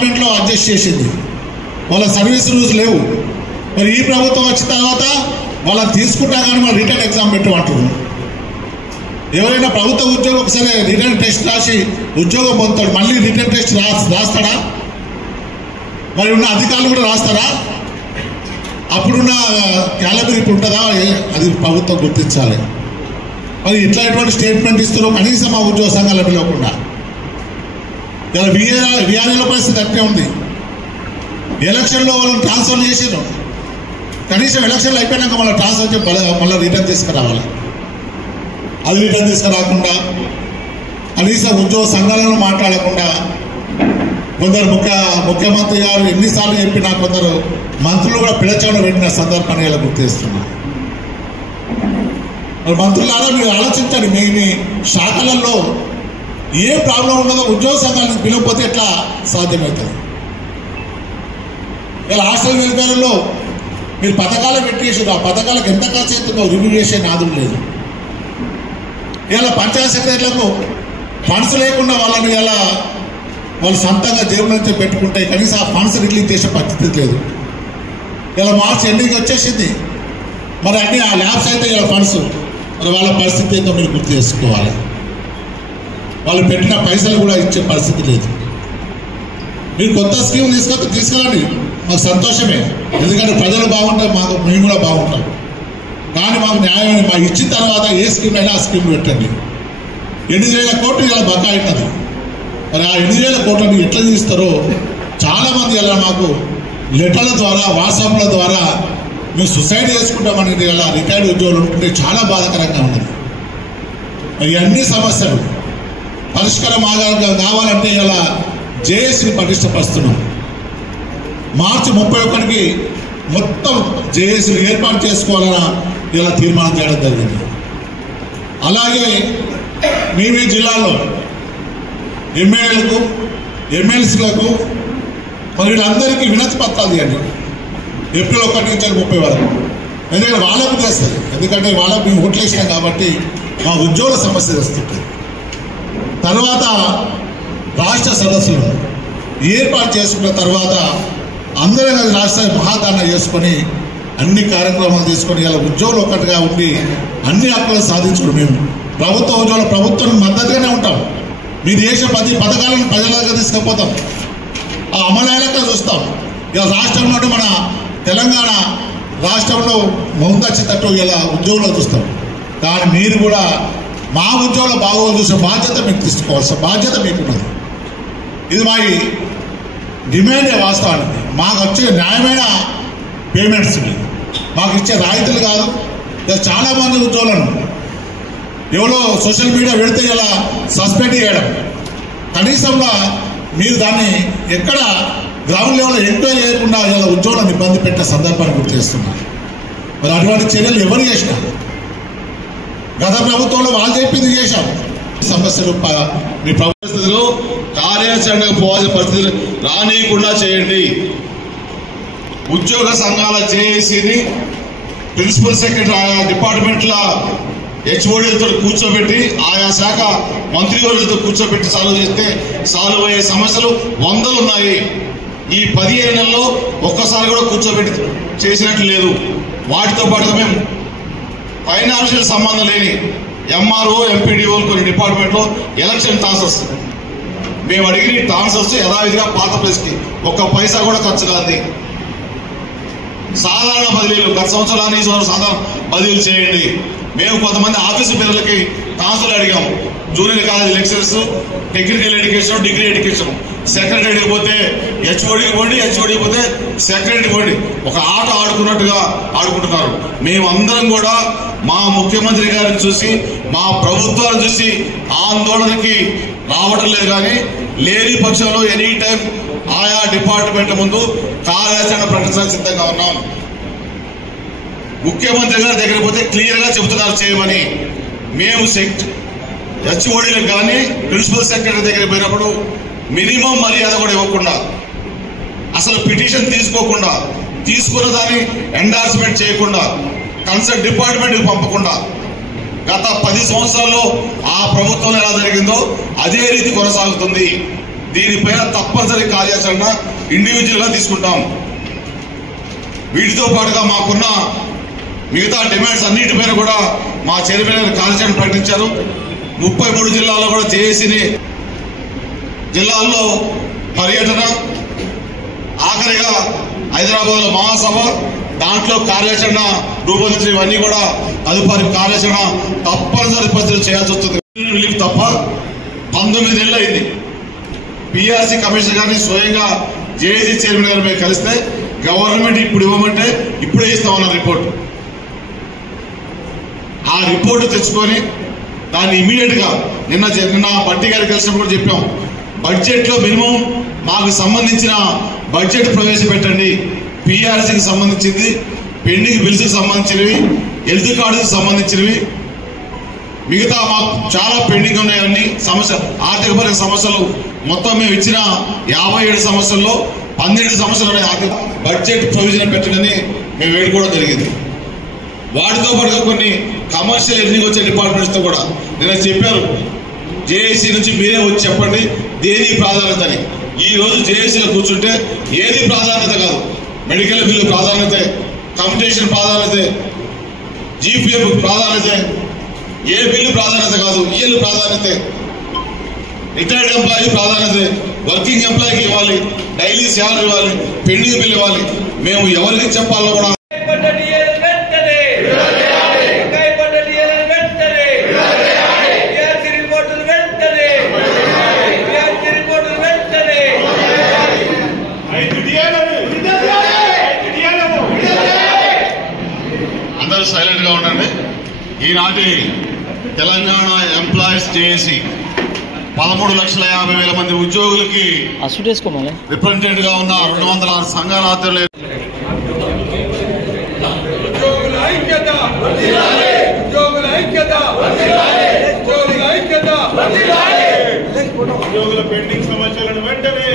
డిపార్ట్మెంట్లో అడ్జస్ట్ చేసింది, వాళ్ళ సర్వీస్ రూల్స్ లేవు. మరి ఈ ప్రభుత్వం వచ్చిన తర్వాత వాళ్ళని తీసుకుంటా కానీ వాళ్ళు రిటర్న్ ఎగ్జామ్ పెట్టమంటున్నారు. ఎవరైనా ప్రభుత్వ ఉద్యోగం ఒకసారి రిటర్న్ టెస్ట్ రాసి ఉద్యోగం పొందుతాడు, మళ్ళీ రిటర్న్ టెస్ట్ రాస్తాడా? మరి ఉన్న అధికారులు కూడా రాస్తారా? అప్పుడున్న క్యాలబర్ ఇప్పుడు ఉంటుందా? అది ప్రభుత్వం గుర్తించాలి. మరి ఇట్లా ఎటువంటి స్టేట్మెంట్ ఇస్తారో కనీసం ఆ ఉద్యోగ సంఘాలు పిలవకుండా. ఇలా విఆర్ఏల పరిస్థితి అట్టే ఉంది. ఎలక్షన్లో వాళ్ళని ట్రాన్స్ఫర్ చేసారు, కనీసం ఎలక్షన్లు అయిపోయినాక మళ్ళీ ట్రాన్స్ఫర్ చేసి మళ్ళీ రిటర్న్ తీసుకురావాలి. అది రిటర్న్ తీసుకురాకుండా కనీసం ఉద్యోగ సంఘాలను మాట్లాడకుండా కొందరు ముఖ్యమంత్రి గారు ఎన్నిసార్లు చెప్పినా కొందరు మంత్రులు కూడా పిలచడం పెట్టిన సందర్భాన్ని ఇలా గుర్తిస్తున్నారు. మరి మంత్రులారా మీరు ఆలోచించండి, మీ శాఖలలో ఏ ప్రాబ్లం ఉండదో ఉద్యోగ సంఘాలను పిలవకపోతే ఎట్లా సాధ్యమవుతుంది? ఇలా హాస్టల్ వెల్ఫేర్లో మీరు పథకాలు పెట్టేసారు, ఆ పథకాలకు ఎంత ఖర్చు అవుతుందో రివ్యూ చేసే నాదులు లేదు. ఇలా పంచాయత్ సెక్రటరీలకు ఫండ్స్ లేకుండా వాళ్ళని ఇలా వాళ్ళు సొంతంగా జేబుల నుంచి పెట్టుకుంటే కనీసం ఆ ఫండ్స్ రిలీజ్ చేసే పరిస్థితి లేదు. ఇలా మార్చి ఎండింగ్ వచ్చేసింది, మరి అన్ని ఆ ల్యాబ్స్ అయితే ఇలా ఫండ్స్, మరి వాళ్ళ పరిస్థితి ఏంటో మీరు గుర్తు చేసుకోవాలి. వాళ్ళు పెట్టిన పైసలు కూడా ఇచ్చే పరిస్థితి లేదు. మీరు కొత్త స్కీమ్ తీసుకురండి, మాకు సంతోషమే, ఎందుకంటే ప్రజలు బాగుంటే మేము కూడా బాగుంటాం. కానీ మాకు న్యాయం మాకు ఇచ్చిన తర్వాత ఏ స్కీమ్ అయినా ఆ స్కీమ్ పెట్టండి. 8,000 కోట్లు ఇలా బకాయి ఉన్నది, మరి ఆ 8,000 కోట్లని ఎట్లా తీస్తారో చాలామంది ఇలా మాకు లెటర్ల ద్వారా వాట్సాప్ల ద్వారా మేము సూసైడ్ చేసుకుంటామని ఇలా రిటైర్డ్ ఉద్యోగులు ఉంటుంటే చాలా బాధాకరంగా ఉన్నది. మరి అన్ని సమస్యలు పరిష్కారం కావాలంటే ఇలా జేఏసీని పటిష్టపరుస్తున్నాం. మార్చి 31కి మొత్తం జేఏసీలు ఏర్పాటు చేసుకోవాలని ఇలా తీర్మానం చేయడం జరిగింది. అలాగే మీ జిల్లాలో ఎమ్మెల్యేలకు ఎమ్మెల్సీలకు మరి వీళ్ళందరికీ వినతి పత్రాలు ఇవ్వండి ఏప్రిల్ 1 నుంచి 30 వరకు. ఎందుకంటే వాళ్ళకు తెస్తుంది, ఎందుకంటే వాళ్ళకు మేము ఓట్లు వేసినాం కాబట్టి మా ఉద్యోగుల సమస్య తెస్తుంటుంది. తర్వాత రాష్ట్ర సదస్సులు ఏర్పాటు చేసుకున్న తర్వాత అందరం కలిసి రాష్ట్ర మహాదాన చేసుకొని అన్ని కార్యక్రమాలు తీసుకొని ఇలా ఉద్యోగులు ఒక్కటిగా ఉండి అన్ని హక్కులు సాధించుకుని మేము ప్రభుత్వ ఉద్యోగుల ప్రభుత్వం మద్దతుగానే ఉంటాం. మీరు చేసే పథకాలను ప్రజల దగ్గర తీసుకుపోతాం, ఆ అమలయ్యాక చూస్తాం. ఇలా రాష్ట్రంలో మన తెలంగాణ రాష్ట్రంలో ముందచ్చేటట్టు ఇలా ఉద్యోగులు చూస్తాం. కానీ మీరు కూడా మా ఉద్యోగుల బాగోగులు చూసే బాధ్యత మీకు తీసుకోవాల్సిన బాధ్యత మీకున్నది. ఇది మా డిమాండే వాస్తవానికి. మాకు వచ్చే న్యాయమైన పేమెంట్స్ మాకు ఇచ్చే రాయితీలు కాదు. చాలామంది ఉద్యోగులను ఎవరో సోషల్ మీడియా పెడితే ఇలా సస్పెండ్ చేయడం, కనీసంగా మీరు దాన్ని ఎక్కడ గ్రౌండ్ లెవెల్లో ఎంక్వైరీ చేయకుండా ఇలా ఉద్యోగులను ఇబ్బంది పెట్టే సందర్భాన్ని గుర్తు చేస్తున్నారు. మరి అటువంటి చర్యలు ఎవరు చేసినా గత ప్రభుత్వంలో వాళ్ళు చెప్పింది చేశాం. సమస్యలు మీ పరిస్థితుల్లో కార్యాచరణకు పోవాల్సిన పరిస్థితులు రానియకుండా చేయండి. ఉద్యోగ సంఘాల జేఏసీని ప్రిన్సిపల్ సెక్రటరీ ఆయా డిపార్ట్మెంట్ల హెచ్ఓడీలతో కూర్చోబెట్టి ఆయా శాఖ మంత్రివర్యులతో కూర్చోబెట్టి సాల్వ్ చేస్తే సాల్వ్ అయ్యే సమస్యలు 100 ఉన్నాయి. ఈ 15 నెలల్లో ఒక్కసారి కూడా కూర్చోబెట్టి చేసినట్లు లేదు. వాటితో పాటుగా మేము ఫైనాన్షియల్ సంబంధం లేని ఎంఆర్ఓ ఎంపీడీఓలు కొన్ని డిపార్ట్మెంట్లో ఎలక్షన్ ట్రాన్స్ఫర్స్ మేము అడిగిన ట్రాన్స్ఫర్స్ యథావిధిగా పాత ప్లేస్కి ఒక్క పైసా కూడా ఖర్చు కాదు. సాధారణ బదిలీలు గత సంవత్సరాలు ఈ సంవత్సరం సాధారణ బదిలీలు చేయండి. మేము కొంతమంది ఆఫీసు పిల్లలకి ట్రాన్స్ఫర్ అడిగాము. Junior college lecturers, technical education, degree education. సెక్రటరీకి పోతే హెచ్ఓడికి పోండి, హెచ్ఓడికి పోతే సెక్రటరీకి పోండి. ఒక ఆట ఆడుకున్నట్టుగా ఆడుకుంటున్నారు. మేమందరం కూడా మా ముఖ్యమంత్రి గారిని చూసి మా ప్రభుత్వాన్ని చూసి ఆందోళనకి రావడం లేదు. కానీ లేని పక్షంలో ఎనీ టైం ఆయా డిపార్ట్మెంట్ల ముందు కార్యాచరణ ప్రకటించడానికి సిద్ధంగా ఉన్నాం. ముఖ్యమంత్రి గారి దగ్గర పోతే క్లియర్ గా చెబుతున్నారు చేయమని. మేము హెచ్ఓడీలకు కానీ ప్రిన్సిపల్ సెక్రటరీ దగ్గర పోయినప్పుడు మినిమం మర్యాద కూడా ఇవ్వకుండా, అసలు పిటిషన్ తీసుకోకుండా, తీసుకున్న దాన్ని ఎండార్స్మెంట్ చేయకుండా, కన్సర్న్ డిపార్ట్మెంట్కి పంపకుండా గత 10 సంవత్సరాల్లో ఆ ప్రభుత్వం ఎలా జరిగిందో అదే రీతి కొనసాగుతుంది. దీనిపైన తప్పనిసరి కార్యాచరణ ఇండివిజువల్ గా తీసుకుంటాం. వీటితో పాటుగా మాకున్న మిగతా డిమాండ్స్ అన్నిటిపైన కూడా మా చైర్మన్ కార్యాచరణ ప్రకటించారు. 33 జిల్లాల్లో కూడా జేఏసీని జిల్లాల్లో పర్యటన, ఆఖరిగా హైదరాబాద్ లో మహాసభ, దాంట్లో కార్యాచరణ రూపొందించిన ఇవన్నీ కూడా తదుపరి కార్యాచరణ తప్పనిసరి పరిస్థితులు చేయాల్సి వస్తుంది. రిలీఫ్ తప్ప 19 ఏళ్ళు అయింది. పిఆర్సీ కమిషనర్ గారిని స్వయంగా జేఏసీ చైర్మన్ గారు మేము కలిస్తే గవర్నమెంట్ ఇప్పుడు ఇవ్వమంటే ఇప్పుడే ఇస్తామన్న రిపోర్ట్. ఆ రిపోర్టు తెచ్చుకొని దాన్ని ఇమీడియట్ గా నిన్న బట్టి గారు కలిసినప్పుడు కూడా చెప్పాం, బడ్జెట్ లో మినిమం మాకు సంబంధించిన బడ్జెట్ ప్రవేశపెట్టండి. పిఆర్సీకి సంబంధించింది, పెండింగ్ బిల్స్ కి సంబంధించినవి, హెల్త్ కార్డుకి సంబంధించినవి, మిగతా మాకు చాలా పెండింగ్ ఉన్నాయన్ని సమస్య, ఆర్థికపరమైన సమస్యలు మొత్తం మేము ఇచ్చిన 57 సమస్యల్లో 12 సమస్యలు ఉన్నాయి. బడ్జెట్ ప్రొవిజన్ పెట్టడని మేము వేడుకోవడం జరిగింది. వాటితో పాటుగా కొన్ని కమర్షియల్ ఎర్నింగ్ వచ్చే డిపార్ట్మెంట్స్ తో కూడా నిన్న చెప్పారు, జేఏసీ నుంచి మీరే వచ్చి చెప్పండి దేని ప్రాధాన్యత అని. ఈ రోజు జేఏసీలో కూర్చుంటే ఏది ప్రాధాన్యత కాదు, మెడికల్ బిల్లు ప్రాధాన్యత, కమ్యూనికేషన్ ప్రాధాన్యత, జీపీఎఫ్ ప్రాధాన్యత, ఏ బిల్లు ప్రాధాన్యత కాదు, ఈఎల్ ప్రాధాన్యత, రిటైర్డ్ ఎంప్లాయీ ప్రాధాన్యత, వర్కింగ్ ఎంప్లాయీకి ఇవ్వాలి, డైలీ శాలరీ ఇవ్వాలి, పెండింగ్ బిల్ ఇవ్వాలి. మేము ఎవరికి చెప్పాలో కూడా అందరూ సైలెంట్ గా ఉండండి. ఈనాటి తెలంగాణ ఎంప్లాయీస్ జేఏసీ 13,50,000 మంది ఉద్యోగులకి రిప్రజెంటేటివ్ గా ఉన్న 206 సంఘాల ఆధ్వర్యంలో ఉద్యోగుల పెండింగ్ సమస్యలను వెంటనే